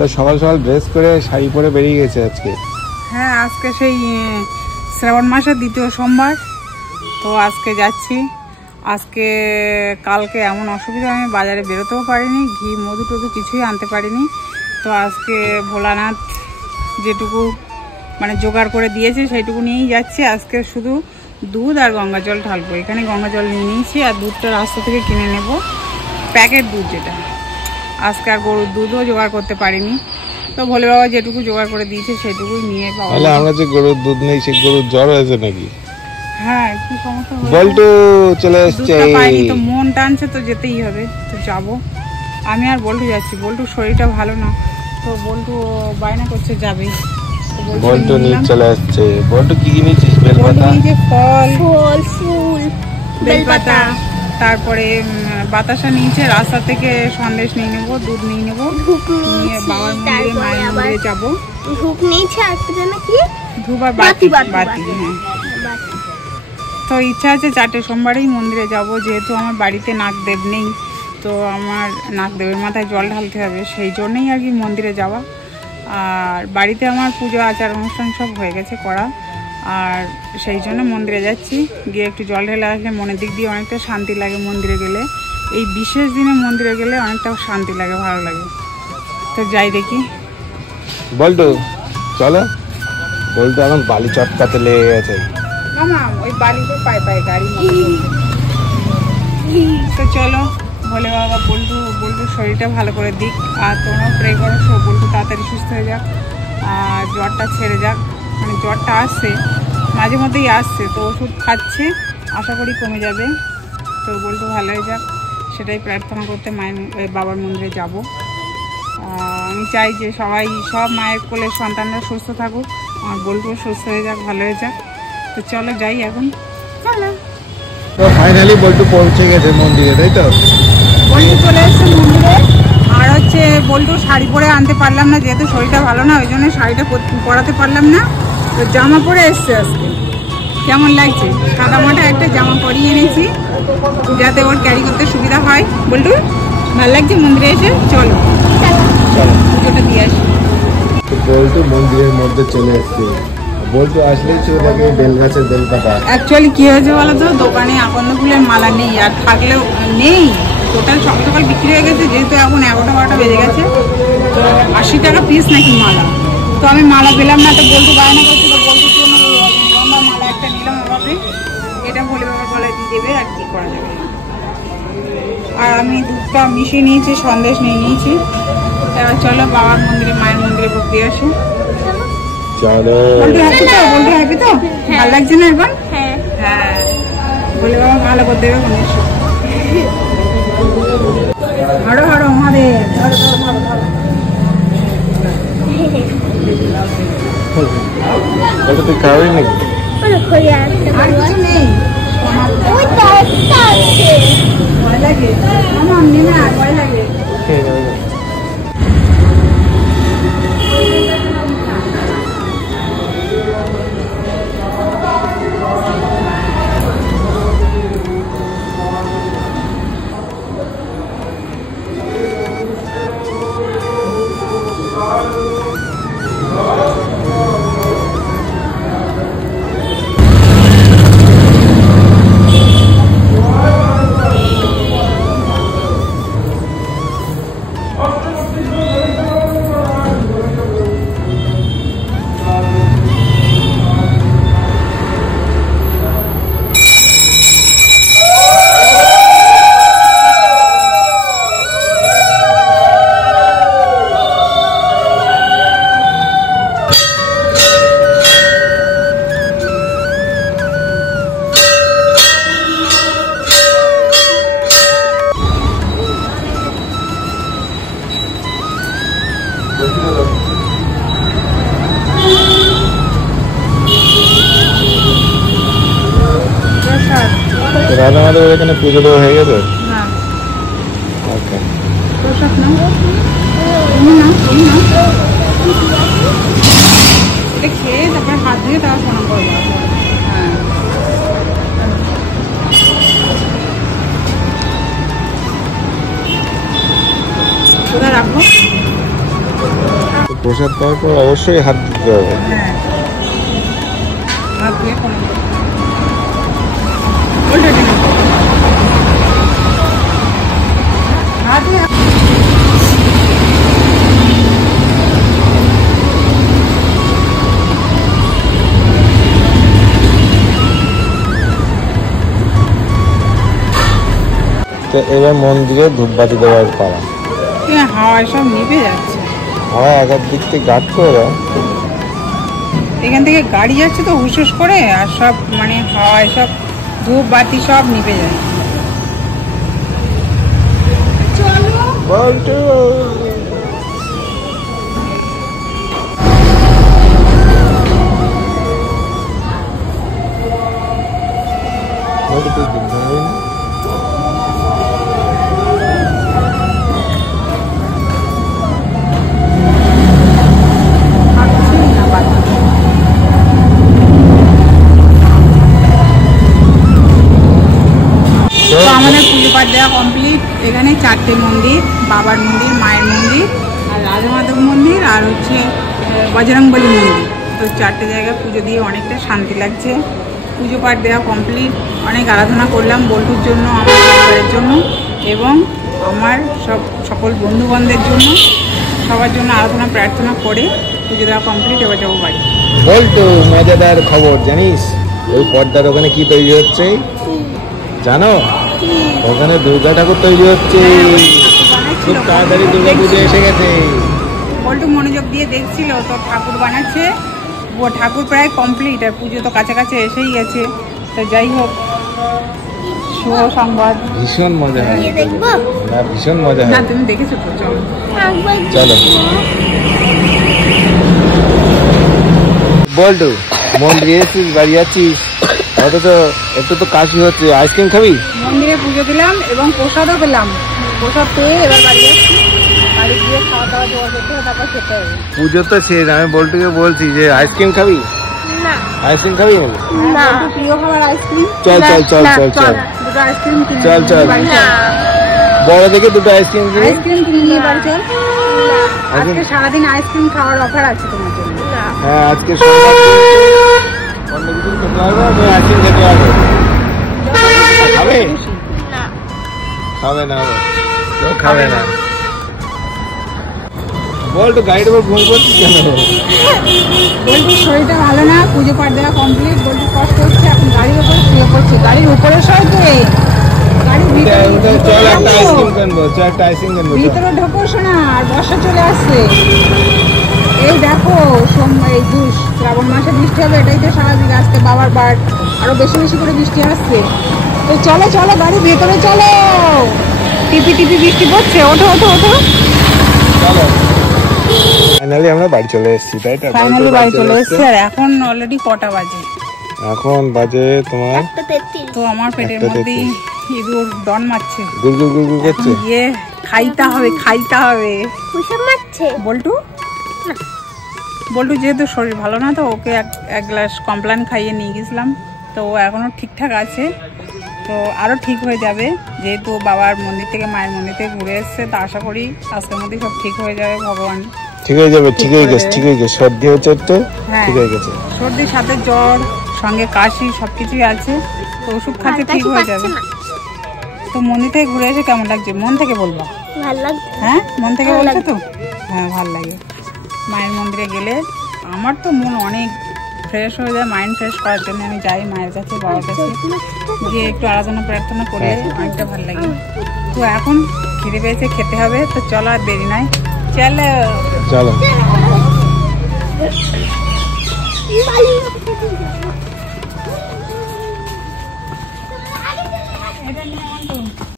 তো সকাল সকাল ড্রেস করে শাড়ি পরে বেরিয়ে গেছে আজকে। হ্যাঁ, আজকে সেই শ্রাবণ মাসের দ্বিতীয় সোমবার, তো আজকে যাচ্ছি। আজকে কালকে এমন অসুবিধা, আমি বাজারে বেরোতেও পারিনি, ঘি মধু টধু কিছুই আনতে পারিনি। তো আজকে ভোলানাথ যেটুকু মানে জোগাড় করে দিয়েছে সেইটুকু নিয়েই যাচ্ছি। আজকে শুধু দুধ আর গঙ্গা জল ঢালবো। এখানে গঙ্গা জল নিয়ে নিয়েছি, আর দুধটা রাস্তা থেকে কিনে নেব, প্যাকেট দুধ যেটা। আজকে আর গরুর দুধও জোগাড় করতে পারিনি, তো ভোলে বাবা যেটুকু জোগাড় করে দিয়েছে সেটুকুই নিয়ে পাবো। আমরা যে গরুর দুধ নেই, সেই গরুর জ্বর হয়েছে নাকি? হ্যাঁ, কি সমস্যা বল্টু চলে এসেছে, পাইনি তো, মন টানছে তো যেতেই হবে, তো যাবো। আমি আর বল্টু যাচ্ছি, বল্টুর শরীরটা ভালো না, তো বল্টু বায়না করছে যাবে। বল্টু নিয়ে চলে আসছে। বল্টু কি কিনেছিস? বেলপাতা, ফল, ফুল, বেলপাতা, তারপরে বাতাসা নিয়েছে। রাস্তা থেকে সন্দেশ নিয়ে নেবো, দুধ নিয়ে নেবো, নিয়ে বাবার মন্দিরে মায়ের মন্দিরে যাবো। ধূপ নিয়েছে, আর কি ধূপ আর বাতি। হ্যাঁ, তো ইচ্ছা আছে 4টে সোমবারেই মন্দিরে যাব, যেহেতু আমার বাড়িতে নাগদেব নেই, তো আমার নাগদেবের মাথায় জল ঢালতে হবে, সেই জন্যই আর কি মন্দিরে যাওয়া। আর বাড়িতে আমার পুজো আচার অনুষ্ঠান সব হয়ে গেছে করা, আর সেই জন্য মন্দিরে যাচ্ছি। গিয়ে একটু জল ঢেলে আসলে মনের দিক দিয়ে অনেকটা শান্তি লাগে। মন্দিরে গেলে, এই বিশেষ দিনে মন্দিরে গেলে অনেকটা শান্তি লাগে, ভালো লাগে। তো যাই দেখি। বল্টু চলো। বল্টু এখন বালি চটকাতে লেগে গেছে। মামা ওই বালিতে পায়ে পায়ে গাড়ি। তো চলো, ভোলে বাবা বল্টুর শরীরটা ভালো করে দিক, আর তোমরাও প্রে করো বল্টু তাড়াতাড়ি সুস্থ হয়ে যাক, আর জ্বরটা ছেড়ে যাক। মানে জ্বরটা আসছে, মাঝে মধ্যেই আসছে, তো ওষুধ খাচ্ছে, আশা করি কমে যাবে। তো বল্টু ভালো হয়ে যাক, সেটাই প্রার্থনা করতে বাবার মন্দিরে যাব। আমি চাই যে সব মায়ের কোলে সন্তানরা সুস্থ থাকুক, আর বল্টুও সুস্থ হয়ে যাক, ভালো হয়ে যাক। তো চলো যাই এখন। তো ফাইনালি বল্টু পৌঁছে গেছে মন্দিরে, তাই তো? বল্টু চলে এসছে মন্দিরে। আর হচ্ছে বল্টু শাড়ি পরে আনতে পারলাম না, যেহেতু শরীরটা ভালো না, ওই জন্য শাড়িটা পরাতে পারলাম না, তো জামা পরে এসছে আজকে। কেমন লাগছে? সাদা মাটা একটা জামা পরিয়ে এনেছি, যাতে ওর ক্যারি করতে সুবিধা হয়। বল্টু ভালো লাগছে মন্দিরে এসে? চলো পুজোটা দিয়ে আসি। বল্টু মন্দিরের মধ্যে চলে এসছে। বল্টু আসলেই চলে যাবে বেলগাছের বেলপাতা। অ্যাকচুয়ালি কি হয়েছে বলো তো, দোকানে আকন্দ ফুলের মালা নেই, আর থাকলেও নেই, টোটাল সকাল সকাল বিক্রি হয়ে গেছে, যেহেতু এখন 11টা বেজে গেছে। তো 80 টাকা পিস নাকি মালা, তো আমি মালা পেলাম না, তো বল্টু বায়না করছে, তো বল্টুর জন্য লম্বা মালা একটা নিলাম ওভাবে। এটা ভোলে বাবার গলায় দিয়ে দেবে, আর কি করা যাবে। আর আমি দুধটা মিশিয়ে নিয়েছি, সন্দেশ নিয়ে নিয়েছি। এবার চলো বাবার মন্দিরে, মায়ের মন্দিরে ভোগ দিয়ে আসি। চলো। বল্টু হ্যাপি তো? বল্টু হ্যাপি তো? ভালো লাগছে না এখন? হ্যাঁ, বলে বাবা ভালো করে দেবে মনে। হাড়ো হাড়ো আমাদের তুই খাওয়াই নাকি? আর কিছু নেই। ভয় লাগে আমার, না ভয় লাগে। আমাদের এখানে পুজো দেওয়া হয়ে গেছে। খেয়ে তারপরে হাত ধুয়ে তারপর প্রণাম করে দেওয়া। হ্যাঁ, কোথায় রাখবো? প্রসাদ পাওয়ার পর অবশ্যই হাত দিতে হবে। হ্যাঁ, হাত দিয়ে করে নেবো। উল্টো দিকে। হাত দিয়ে তো এবার মন্দিরে ধূপবাতি দেওয়ার পালা। হাওয়ায় সব নিভে যাচ্ছে। হাওয়া এক দিক থেকে গার্ড করে দাও। এখান থেকে গাড়ি যাচ্ছে তো হুসুস করে, আর সব মানে হাওয়ায় সব ধূপ বাতি সব নিভে যায়। বল্টু তো আমাদের পুজো পাঠ দেওয়া কমপ্লিট। এখানে 4টে মন্দির, বাবার মন্দির, মায়ের মন্দির, আর রাধামাধব মন্দির, আর হচ্ছে বজরংবলী মন্দির। তো 4টে জায়গায় পুজো দিয়ে অনেকটা শান্তি লাগছে। পুজো পাঠ দেওয়া কমপ্লিট, অনেক আরাধনা করলাম বল্টুর জন্য, আমার পরিবারের জন্য এবং আমার সকল বন্ধুবান্ধবের জন্য, সবার জন্য আরাধনা প্রার্থনা করে পুজো দেওয়া কমপ্লিট। এবার যাবো বাড়ি। বল্টু মজাদার খবর জানিস, ওই পর্দার ওখানে কি তৈরি হচ্ছে জানো? ওখানে দুর্গা ঠাকুর তৈরি হচ্ছে। খুব তাড়াতাড়ি দুর্গা পুজো এসে গেছে। বল্টু মনোযোগ দিয়ে দেখছিল, তো ঠাকুর বানাচ্ছে। ও ঠাকুর প্রায় কমপ্লিট, আর পুজো তো কাছাকাছি এসেই গেছে। তো যাই হোক, শুভ সংবাদ। ভীষণ মজা হয় দেখবো না, ভীষণ মজা না, হয়। তুমি দেখেছো তো? চলো। চলো বল্টু, মন্দিরে এসেছিস, বাড়ি যাচ্ছিস, অথচ একটু তো কাশি হচ্ছে। আইসক্রিম খাবি? মন্দিরে পুজো দিলাম এবং প্রসাদও পেলাম। প্রসাদ পেয়ে এবার বাড়ি যাচ্ছি। বাড়ি গিয়ে খাওয়া দাওয়া জোগাড় করতে হবে, তারপর খেতে হবে। পুজো তো শেষ, আমি বল্টুকে বলছি যে আইসক্রিম খাবি? না আইসক্রিম খাবি? না বল্টুর প্রিয় খাবার আইসক্রিম। চল চল চল চল চল দুটো আইসক্রিম কিনে চল, নিয়ে চল। বাড়ি না চল। বড় থেকে দুটো আইসক্রিম কিনে। আইসক্রিম কিনে নিয়ে বাড়ি চল। আজকে সারাদিন আইসক্রিম খাওয়ার অফার আছে তোমার জন্য। হ্যাঁ, আজকে সোমবার, অন্য কিছু খেতে হবে, আমি আইসক্রিম খেতে হবে। খাবে? না খাবে না, কেউ খাবে না। বল্টু গাড়ির উপর ঘুম করছিস কেন? বল্টুর শরীরটা ভালো না, পুজো পাঠ দেওয়া কমপ্লিট, বল্টু কষ্ট হচ্ছে, এখন গাড়ির উপরে শুয়ে পড়ছে। গাড়ির উপরে সইতে, গাড়ির ভিতরে চল একটা আইসক্রিম কিনবো, চল একটা আইসক্রিম কিনবো। ভিতরে ঢোকোস না, আর বর্ষা চলে আসছে। এই দেখো, এই শ্রাবণ মাসে বৃষ্টি হবে, এটাই তো স্বাভাবিক। আজকে বাবার বার, আরো বেশি বেশি করে বৃষ্টি আসছে। তো চলো চলো, গাড়ি ভেতরে চলো। টিপি টিপি বৃষ্টি পড়ছে, ওঠো ওঠো ওঠো। চলো, ফাইনালি আমরা বাড়ি চলে এসেছি, তাই তো? ফাইনালি বাড়ি চলে এসেছি। আর এখন অলরেডি কটা বাজে? এখন বাজে তোমার 1:33 তো আমার পেটের মধ্যে ইঁদুর ডন মারছে। গুল গুল গুল গুল করছে। গিয়ে খাইতে হবে, খাইতে হবে। কুসুম মারছে বল্টু না। বল্টু যেহেতু শরীর ভালো না, তো ওকে এক গ্লাস কমপ্লান খাইয়ে নিয়ে গেছিলাম। তো ও এখনও ঠিকঠাক আছে, তো আরও ঠিক হয়ে যাবে। যেহেতু বাবার মন্দির থেকে, মায়ের মন্দির থেকে ঘুরে এসছে, তো আশা করি আজকের মধ্যেই সব ঠিক হয়ে যাবে। ভগবান ঠিক হয়ে যাবে, ঠিক হয়ে গেছে, ঠিক হয়ে গেছে। সর্দি হচ্ছে তো, হ্যাঁ, ঠিক হয়ে গেছে। সর্দির সাথে জ্বর, সঙ্গে কাশি, সবকিছুই আছে। তো ওষুধ খাতে ঠিক হয়ে যাবে। তো মন্দির থেকে ঘুরে এসে কেমন লাগছে? মন থেকে বলবা। ভালো লাগছে। হ্যাঁ, মন থেকে ভালো বলছো তো? হ্যাঁ, ভালো লাগে। মায়ের মন্দিরে গেলে আমার তো মন অনেক ফ্রেশ হয়ে যায়। মাইন্ড ফ্রেশ করার জন্য আমি যাই মায়ের কাছে, বাবার কাছে, গিয়ে একটু আরাধনা প্রার্থনা করে অনেকটা ভালো লাগে। তো এখন খিদে পেয়েছে, খেতে হবে। তো চলো, আর দেরি নাই, চলো চলো।